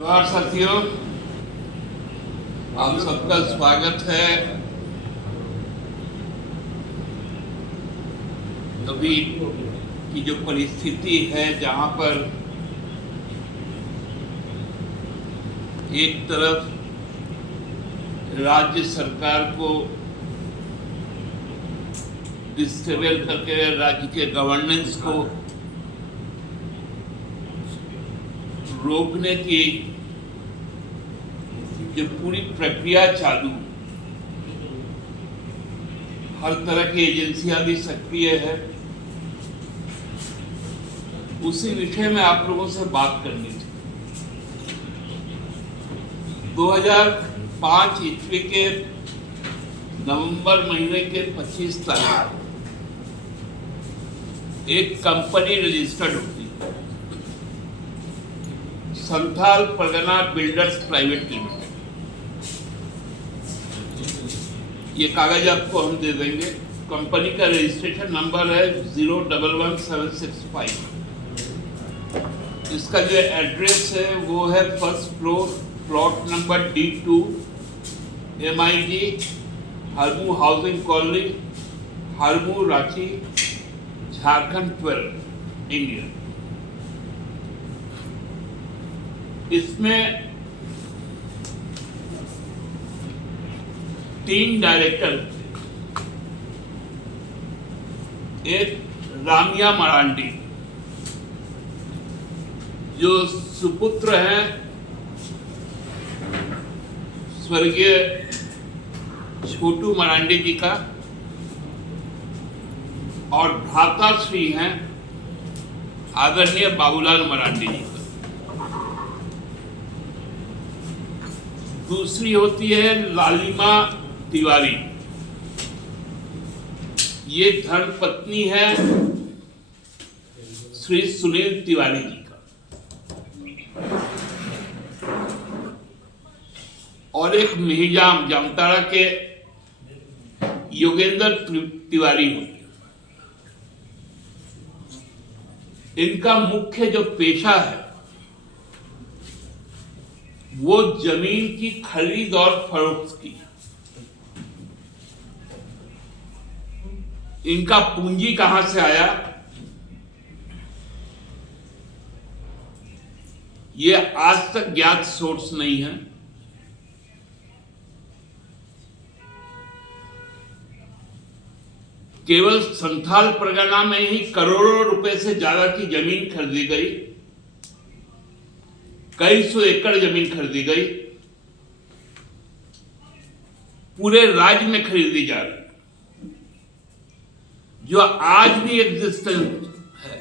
नमस्कार साथियों, आप सबका स्वागत है। अभी की जो परिस्थिति है, जहां पर एक तरफ राज्य सरकार को डिस्टेबल करके राज्य के गवर्नेंस को रोकने की जो पूरी प्रक्रिया चालू, हर तरह की एजेंसियां भी सक्रिय है, उसी विषय में आप लोगों से बात करनी थी। 2005 ईस्वी के नवंबर महीने के 25 तारीख एक कंपनी रजिस्टर्ड होती है, Santhal Pargana builders private limited. ये कागज आपको हम दे देंगे। कंपनी का रजिस्ट्रेशन नंबर है 011765। इसका जो एड्रेस है वो है first floor, plot number D2, MIG Harmu housing colony, Harmu, Ranchi, Jharkhand 12, India. इसमें 3 डायरेक्टर, एक रामिया मरांडी जो सुपुत्र हैं स्वर्गीय छोटू मरांडी जी का, और भ्राताश्री हैं आदरणीय बाबूलाल मरांडी जी का। दूसरी होती है लालिमा तिवारी, ये धर्मपत्नी है श्री सुनील तिवारी जी का। और एक मिहिजाम जामताड़ा के योगेंद्र तिवारी होते हैं। इनका मुख्य जो पेशा है वो जमीन की खरीद और फरोख्त की। इनका पूंजी कहां से आया, ये आज तक ज्ञात सोर्स नहीं है। केवल संथाल परगना में ही करोड़ों रुपए से ज्यादा की जमीन खरीदी गई, कई सौ एकड़ जमीन खरीदी गई, पूरे राज्य में खरीदी जा रही, जो आज भी एग्जिस्टेंस है।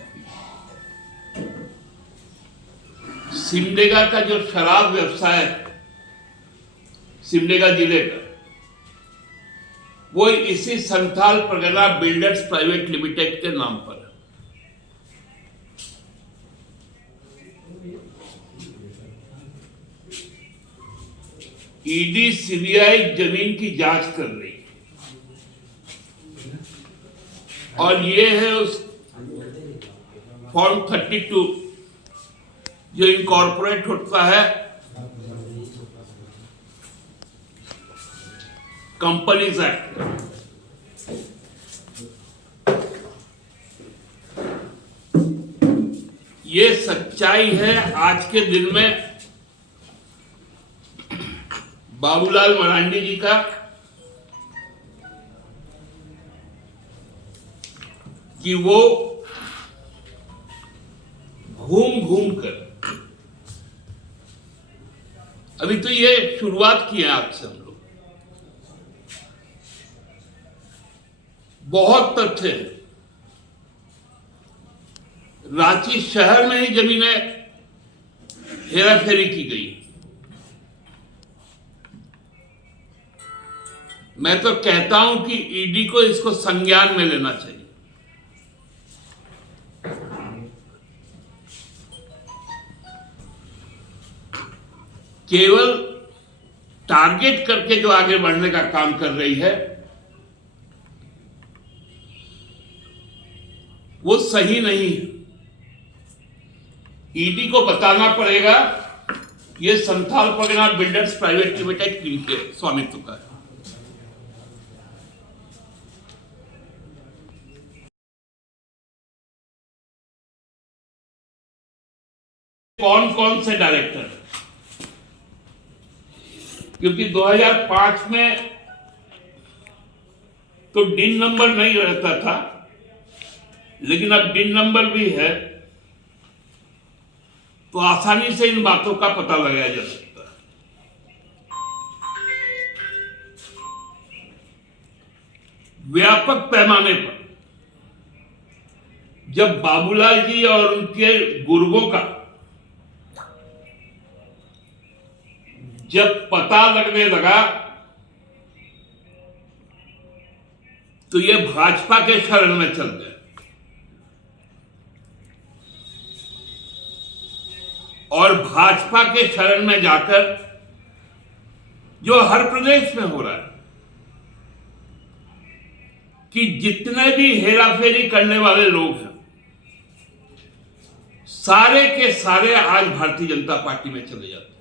सिमडेगा का जो शराब व्यवसाय है, सिमडेगा जिले का, वो इसी Santhal Pargana builders private limited के नाम पर है। ईडी CBI जमीन की जांच कर रही है, और ये है उस फॉर्म 32 जो इनकॉर्पोरेट होता है कंपनीज एक्ट। ये सच्चाई है आज के दिन में बाबूलाल मरांडी जी का, कि वो घूम घूम कर, अभी तो ये शुरुआत की है आपसे हम लोग, बहुत तथ्य है। रांची शहर में ही जमीनें हेराफेरी की गई। मैं तो कहता हूं कि ईडी को इसको संज्ञान में लेना चाहिए। केवल टारगेट करके जो आगे बढ़ने का काम कर रही है वो सही नहीं है। ईडी को बताना पड़ेगा ये Santhal Pargana builders private limited के स्वामित्व का है। कौन कौन से डायरेक्टर, क्योंकि 2005 में तो डिन नंबर नहीं रहता था, लेकिन अब डिन नंबर भी है, तो आसानी से इन बातों का पता लगाया जा सकता है। व्यापक पैमाने पर जब बाबूलाल जी और उनके गुर्गों का जब पता लगने लगा, तो ये भाजपा के शरण में चल गए और भाजपा के शरण में जाकर जो हर प्रदेश में हो रहा है कि जितने भी हेराफेरी करने वाले लोग हैं, सारे के सारे आज भारतीय जनता पार्टी में चले जाते हैं।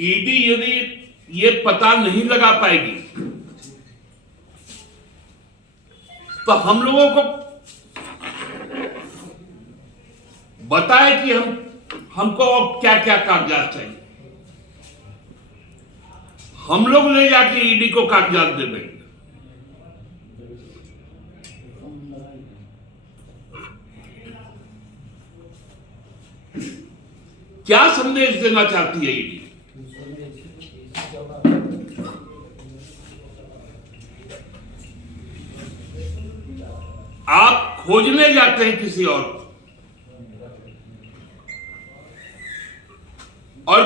ईडी यदि ये पता नहीं लगा पाएगी तो हम लोगों को बताए कि हमको क्या क्या कागजात चाहिए, हम लोग ले जाके ईडी को कागजात दे देंगे। क्या संदेश देना चाहती है ईडी? आप खोजने जाते हैं किसी और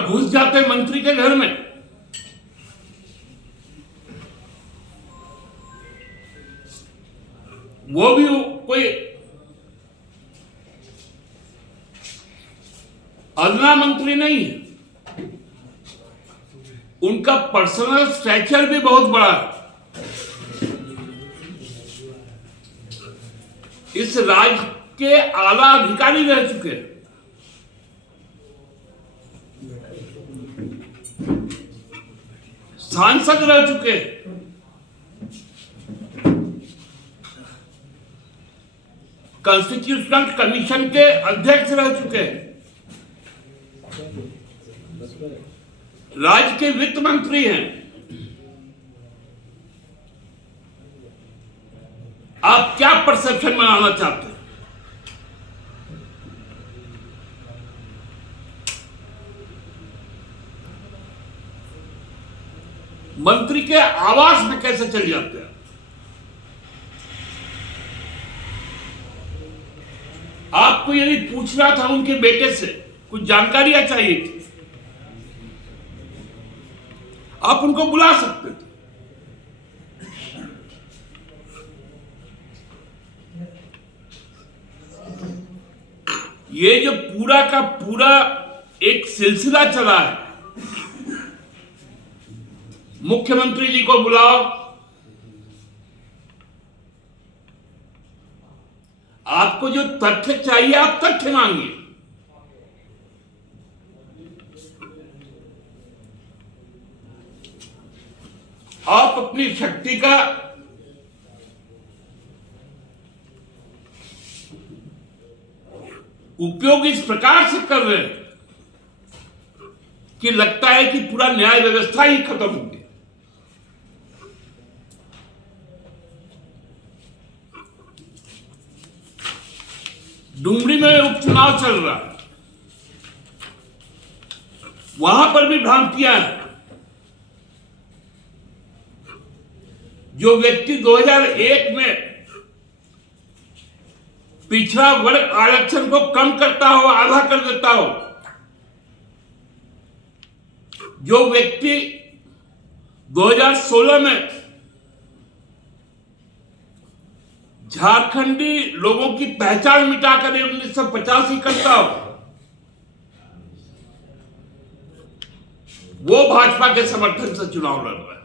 घुस जाते हैं मंत्री के घर में, वो भी कोई अदना मंत्री नहीं है, उनका पर्सनल स्ट्रक्चर भी बहुत बड़ा है। इस राज्य के आला अधिकारी रह चुके हैं, सांसद रह चुके हैं, कॉन्स्टिट्यूशनल कमीशन के अध्यक्ष रह चुके हैं, राज्य के वित्त मंत्री हैं। आप क्या परसेप्शन बनाना चाहते हैं? मंत्री के आवास में कैसे चले जाते हैं? आपको यदि पूछना था उनके बेटे से, कुछ जानकारियां चाहिए थी, आप उनको बुला सकते थे। ये जो पूरा का पूरा एक सिलसिला चला है, मुख्यमंत्री जी को बुलाओ, आपको जो तथ्य चाहिए आप तथ्य मांगिए, आप अपनी शक्ति का उपयोग इस प्रकार से कर रहे हैं कि लगता है कि पूरा न्याय व्यवस्था ही खत्म हो गई। डुमरी में उपचुनाव चल रहा है, वहां पर भी भ्रांतियां हैं। जो व्यक्ति 2001 में पिछड़ा वर्ग आरक्षण को कम करता हो, आधा कर देता हो, जो व्यक्ति 2016 में झारखंडी लोगों की पहचान मिटाकर 1985 करता हो, वो भाजपा के समर्थन से चुनाव लड़ रहा है।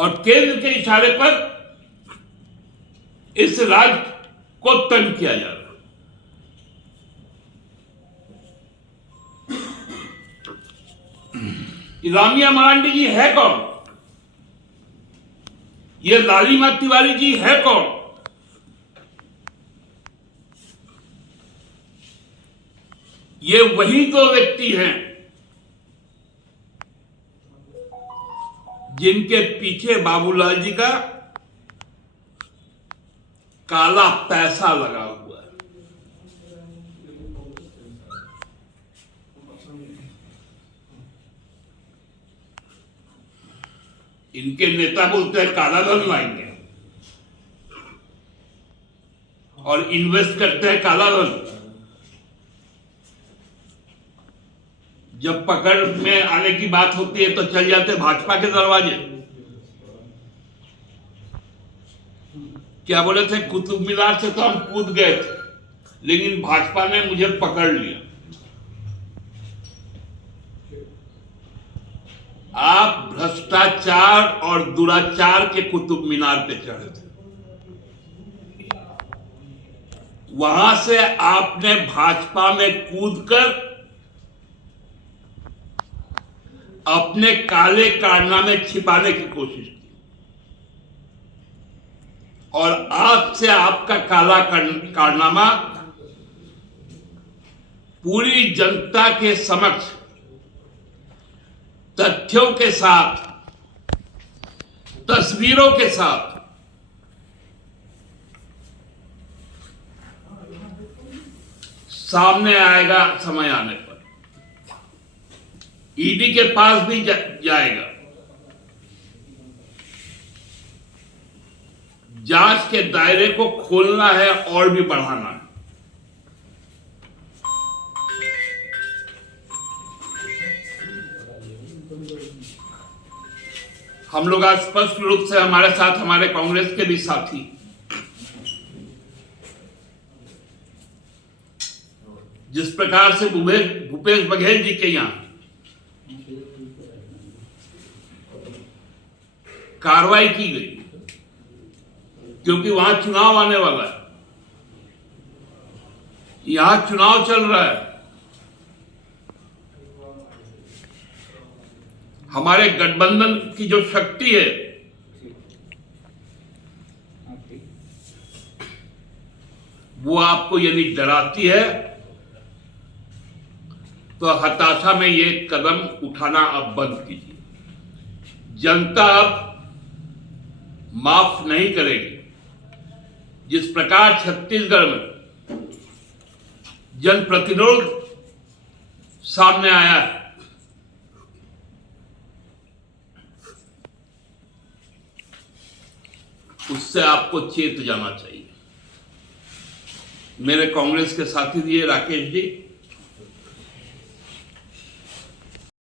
और केंद्र के इशारे पर इस राज्य को तंग किया जा रहा है। रामिया मरांडी जी है कौन? ये लालिमा तिवारी जी है कौन? ये वही दो व्यक्ति हैं जिनके पीछे बाबूलाल जी का काला पैसा लगा हुआ है। इनके नेता बोलते हैं काला धन लाएंगे और इन्वेस्ट करते हैं काला धन। जब पकड़ में आने की बात होती है तो चल जाते भाजपा के दरवाजे। क्या बोले थे, कुतुब मीनार से तो हम कूद गए थे, लेकिन भाजपा ने मुझे पकड़ लिया। आप भ्रष्टाचार और दुराचार के कुतुब मीनार पे चढ़े थे। वहां से आपने भाजपा में कूदकर अपने काले कारनामे छिपाने की कोशिश की और आज से आपका काला कारनामा पूरी जनता के समक्ष तथ्यों के साथ, तस्वीरों के साथ सामने आएगा समय आने पर। ईडी के पास भी जाएगा। जांच के दायरे को खोलना है और भी बढ़ाना है। हम लोग आज स्पष्ट रूप से हमारे साथ हमारे कांग्रेस के भी साथी जिस प्रकार से भूपेश बघेल जी के यहां कार्रवाई की गई, क्योंकि वहां चुनाव आने वाला है, यहां चुनाव चल रहा है। हमारे गठबंधन की जो शक्ति है वो आपको यदि डराती है तो हताशा में ये कदम उठाना अब बंद कीजिए। जनता अब माफ नहीं करेगी। जिस प्रकार छत्तीसगढ़ में जनप्रतिरोध सामने आया है, उससे आपको चेत जाना चाहिए। मेरे कांग्रेस के साथी दिए राकेश जी,